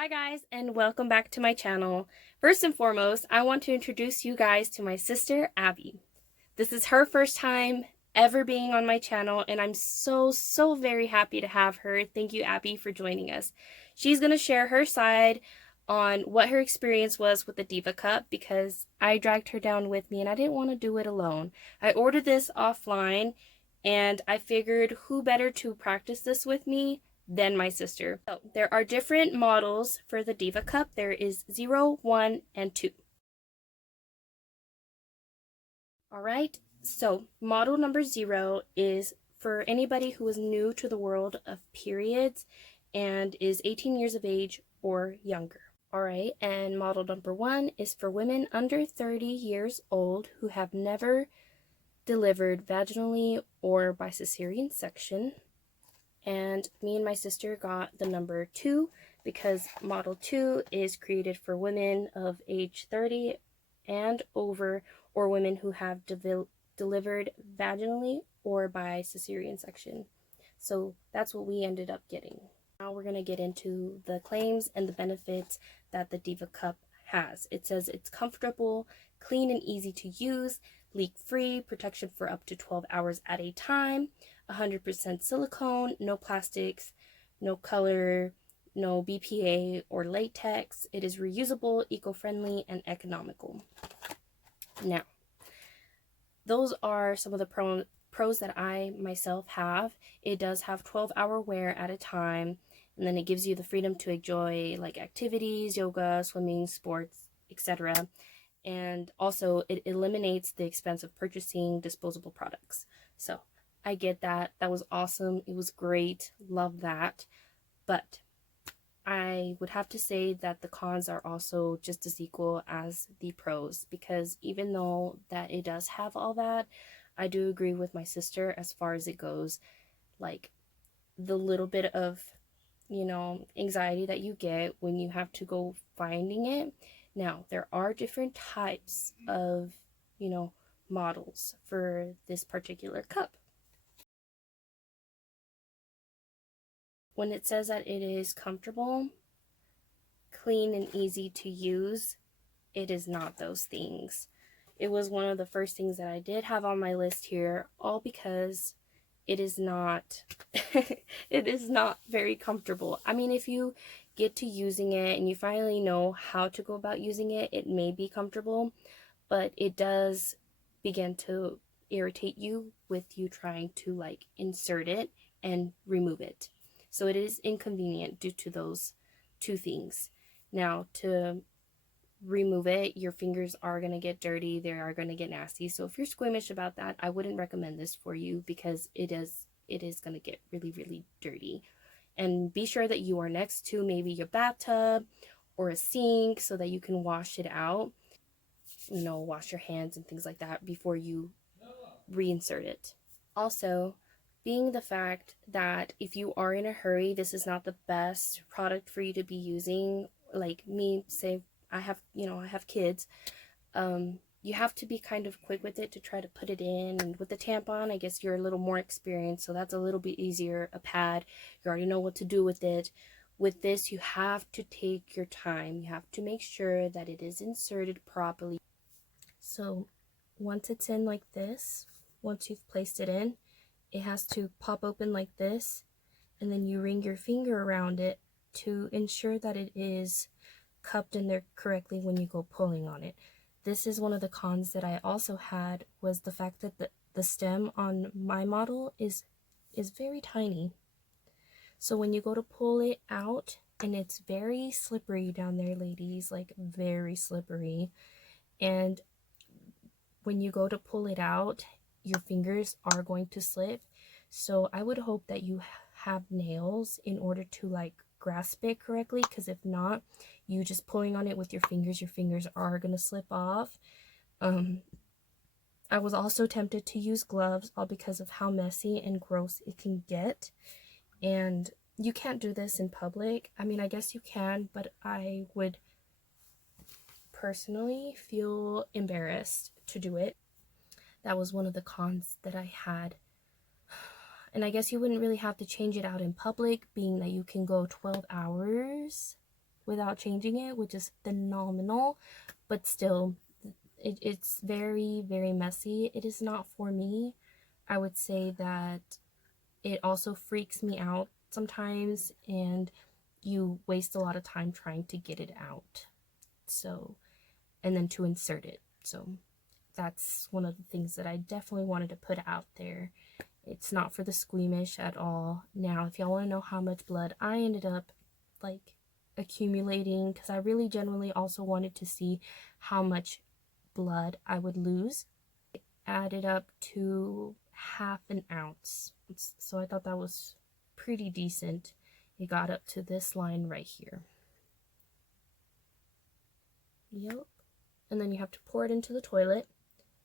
Hi guys, and welcome back to my channel. First and foremost, I want to introduce you guys to my sister, Abby. This is her first time ever being on my channel, and I'm so very happy to have her. Thank you, Abby, for joining us. She's going to share her side on what her experience was with the Diva Cup because I dragged her down with me and I didn't want to do it alone. I ordered this offline and I figured who better to practice this with me than my sister. So there are different models for the Diva Cup. There is 0, 1, and 2. All right, so model number 0 is for anybody who is new to the world of periods and is 18 years of age or younger. All right, and model number 1 is for women under 30 years old who have never delivered vaginally or by cesarean section. And me and my sister got the number 2 because model 2 is created for women of age 30 and over, or women who have delivered vaginally or by cesarean section. So that's what we ended up getting. Now we're going to get into the claims and the benefits that the Diva Cup has. It says it's comfortable, clean and easy to use, leak-free, protection for up to 12 hours at a time, 100% silicone, no plastics, no color, no BPA or latex. It is reusable, eco-friendly, and economical. Now, those are some of the pros that I myself have. It does have 12-hour wear at a time, and then it gives you the freedom to enjoy like activities, yoga, swimming, sports, etc. And also it eliminates the expense of purchasing disposable products. So I get that. That was awesome. It was great. Love that. But I would have to say that the cons are also just as equal as the pros, because even though that it does have all that, I do agree with my sister as far as it goes. Like the little bit of, anxiety that you get when you have to go finding it. Now, there are different types of, models for this particular cup. When it says that it is comfortable, clean, and easy to use, it is not those things. It was one of the first things that I did have on my list here, all because it is not it is not very comfortable. I mean, if you get to using it and you finally know how to go about using it, it may be comfortable, but it does begin to irritate you with you trying to like insert it and remove it. So it is inconvenient due to those two things. Now, to remove it, your fingers are going to get dirty, they are going to get nasty. So if you're squeamish about that, I wouldn't recommend this for you because it is going to get really dirty. And be sure that you are next to maybe your bathtub or a sink so that you can wash it out, wash your hands and things like that before you reinsert it. Also, being the fact that if you are in a hurry, this is not the best product for you to be using. Like me, say I have kids, you have to be kind of quick with it to try to put it in. And with the tampon, I guess you're a little more experienced, so that's a little bit easier. A pad, you already know what to do with it. With this, you have to take your time. You have to make sure that it is inserted properly. So once it's in like this, once you've placed it in, it has to pop open like this, and then you ring your finger around it to ensure that it is cupped in there correctly when you go pulling on it. This is one of the cons that I also had, was the fact that the stem on my model is very tiny. So when you go to pull it out, and it's very slippery down there, ladies, like very slippery. And when you go to pull it out, your fingers are going to slip. So I would hope that you have nails in order to like grasp it correctly, because if not, you just pulling on it with your fingers are going to slip off. I was also tempted to use gloves, all because of how messy and gross it can get. And you can't do this in public. I mean, I guess you can, but I would personally feel embarrassed to do it. That was one of the cons that I had. And I guess you wouldn't really have to change it out in public, being that you can go 12 hours without changing it, which is phenomenal, but still, it's very, very messy. It is not for me. I would say that it also freaks me out sometimes, and you waste a lot of time trying to get it out. So, and then to insert it. So that's one of the things that I definitely wanted to put out there. It's not for the squeamish at all. Now, if y'all want to know how much blood I ended up like accumulating, because I really genuinely also wanted to see how much blood I would lose, it added up to half an ounce. So I thought that was pretty decent. It got up to this line right here. Yep. And then you have to pour it into the toilet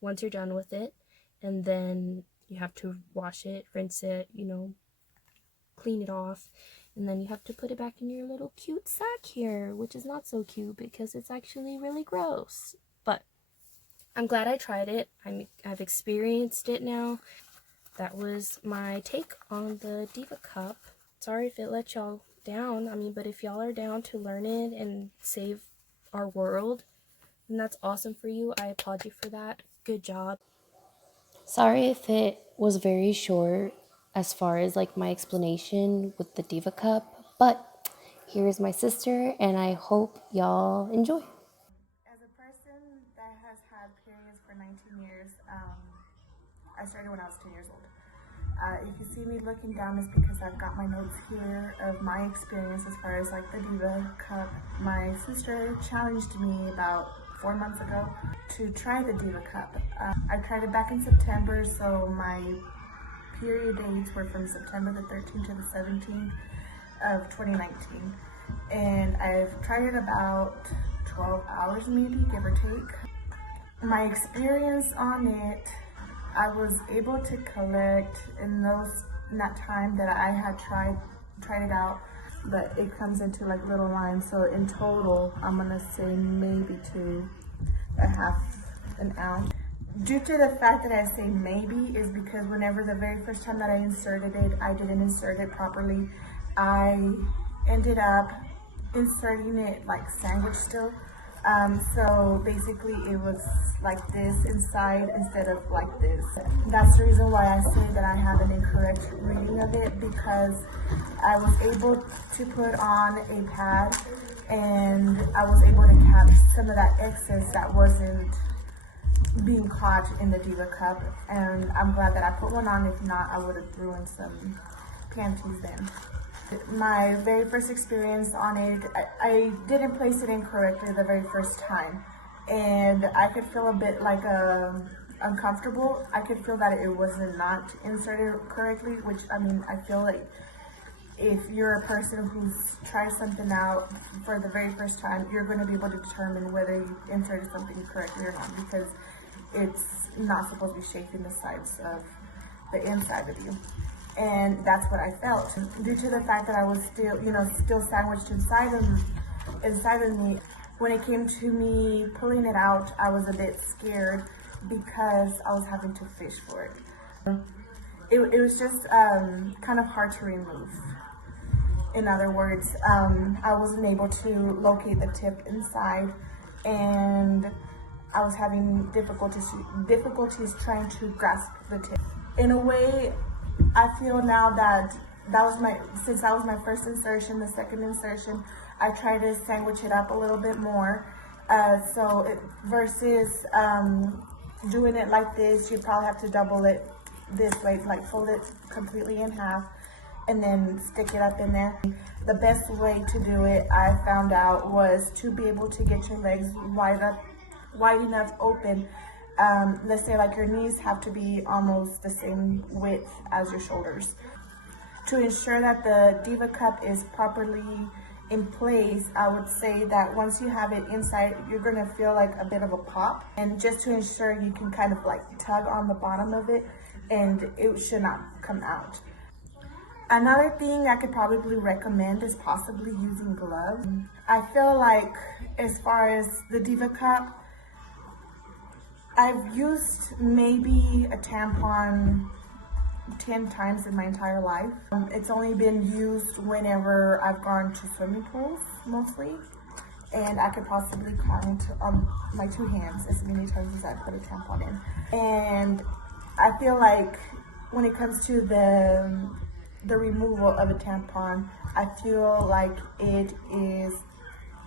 once you're done with it, and then you have to wash it, rinse it, you know, clean it off, and then you have to put it back in your little cute sack here, which is not so cute because it's actually really gross. But I'm glad I tried it. I've experienced it now. That was my take on the Diva cup. Sorry if it let y'all down. I mean, but if y'all are down to learn it and save our world, and that's awesome for you. I applaud you for that. Good job. Sorry if it was very short as far as like my explanation with the Diva cup, but here is my sister, and I hope y'all enjoy. As a person that has had periods for 19 years, I started when I was 10 years old. You can see me looking down is because I've got my notes here of my experience as far as like the Diva cup. My sister challenged me about 4 months ago to try the Diva cup. I tried it back in September, so my period dates were from September the 13th to the 17th of 2019. And I've tried it about 12 hours maybe, give or take. My experience on it, I was able to collect in that time that I had tried it out, but it comes into like little lines. So in total, I'm gonna say maybe to a half an ounce. Due to the fact that I say maybe is because whenever the very first time that I inserted it, I didn't insert it properly. I ended up inserting it like sandwich still. So basically it was like this inside instead of like this. That's the reason why I say that I have an incorrect reading of it, because I was able to put on a pad and I was able to catch some of that excess that wasn't being caught in the Diva cup, and I'm glad that I put one on. If not, I would have ruined some panties then. My very first experience on it, I didn't place it in correctly the very first time, and I could feel a bit like uncomfortable. I could feel that it wasn't not inserted correctly, which I mean, I feel like if you're a person who's tried something out for the very first time, you're going to be able to determine whether you inserted something correctly or not, because it's not supposed to be shaping the sides of the inside of you. And that's what I felt. Due to the fact that I was still sandwiched inside of me, when it came to me pulling it out, I was a bit scared because I was having to fish for it. It was just kind of hard to remove. In other words, I wasn't able to locate the tip inside, and I was having difficulties trying to grasp the tip. In a way, I feel now that since that was my first insertion, the second insertion, I try to sandwich it up a little bit more. Versus doing it like this, you probably have to double it this way, like fold it completely in half and then stick it up in there. The best way to do it, I found out, was to be able to get your legs wide enough open. Let's say like your knees have to be almost the same width as your shoulders. To ensure that the Diva cup is properly in place, I would say that once you have it inside, you're gonna feel like a bit of a pop. And just to ensure, you can kind of like tug on the bottom of it and it should not come out. Another thing I could probably recommend is possibly using gloves. I feel like as far as the Diva cup, I've used maybe a tampon 10 times in my entire life. It's only been used whenever I've gone to swimming pools, mostly. And I could possibly count on my 2 hands as many times as I put a tampon in. And I feel like when it comes to the removal of a tampon, I feel like it is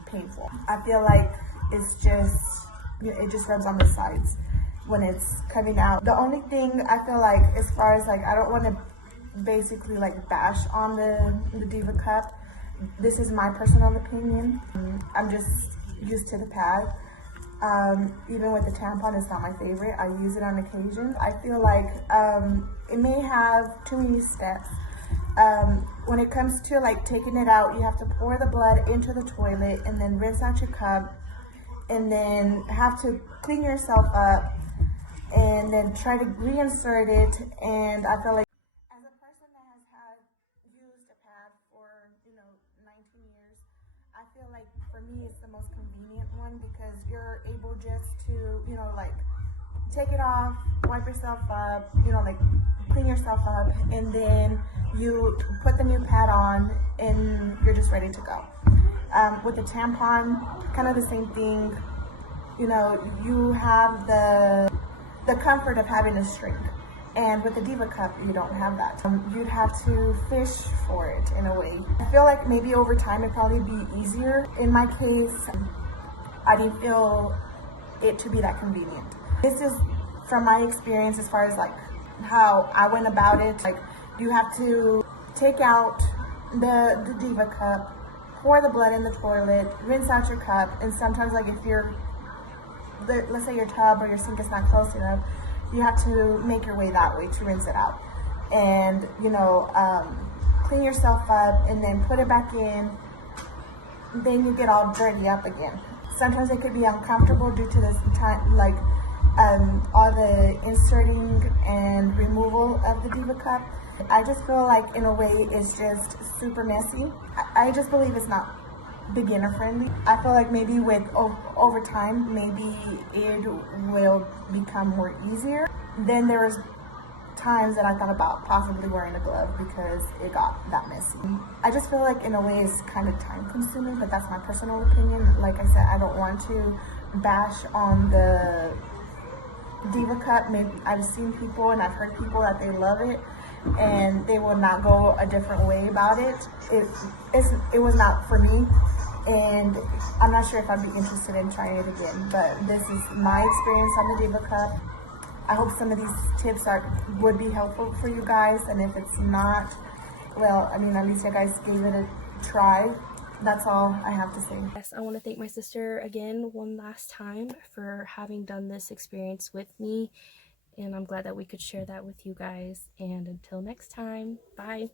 painful. I feel like it just rubs on the sides when it's coming out. The only thing I feel like, as far as like, I don't want to basically like bash on the Diva cup. This is my personal opinion. I'm just used to the pad. Even with the tampon, it's not my favorite. I use it on occasion. I feel like it may have too many steps. When it comes to like taking it out, you have to pour the blood into the toilet and then rinse out your cup, and then have to clean yourself up and then try to reinsert it. And I feel like, as a person that has used a pad for 19 years, I feel like for me it's the most convenient one, because you're able just to like take it off, wipe yourself up, like clean yourself up, and then you put the new pad on and you're just ready to go. With the tampon, kind of the same thing. You have the comfort of having a string. And with the Diva cup, you don't have that. You'd have to fish for it in a way. I feel like maybe over time it'd probably be easier. In my case, I didn't feel it to be that convenient. This is from my experience as far as like how I went about it. Like, you have to take out the Diva cup, pour the blood in the toilet, rinse out your cup, and sometimes like if let's say your tub or your sink is not close enough, you have to make your way that way to rinse it out. And clean yourself up and then put it back in. Then you get all dirty up again. Sometimes it could be uncomfortable due to this time, like all the inserting and removal of the Diva cup. I just feel like in a way it's just super messy. I just believe it's not beginner friendly. I feel like maybe with over time, maybe it will become more easier. Then there was times that I thought about possibly wearing a glove because it got that messy. I just feel like in a way it's kind of time consuming, but that's my personal opinion. Like I said, I don't want to bash on the Diva cup. Maybe I've seen people and I've heard people that they love it and they will not go a different way about it. It was not for me, and I'm not sure if I'd be interested in trying it again. But this is my experience on the Diva cup. I hope some of these tips would be helpful for you guys, and if it's not, well, I mean, at least you guys gave it a try. That's all I have to say. Yes, I want to thank my sister again one last time for having done this experience with me, and I'm glad that we could share that with you guys. And until next time, bye.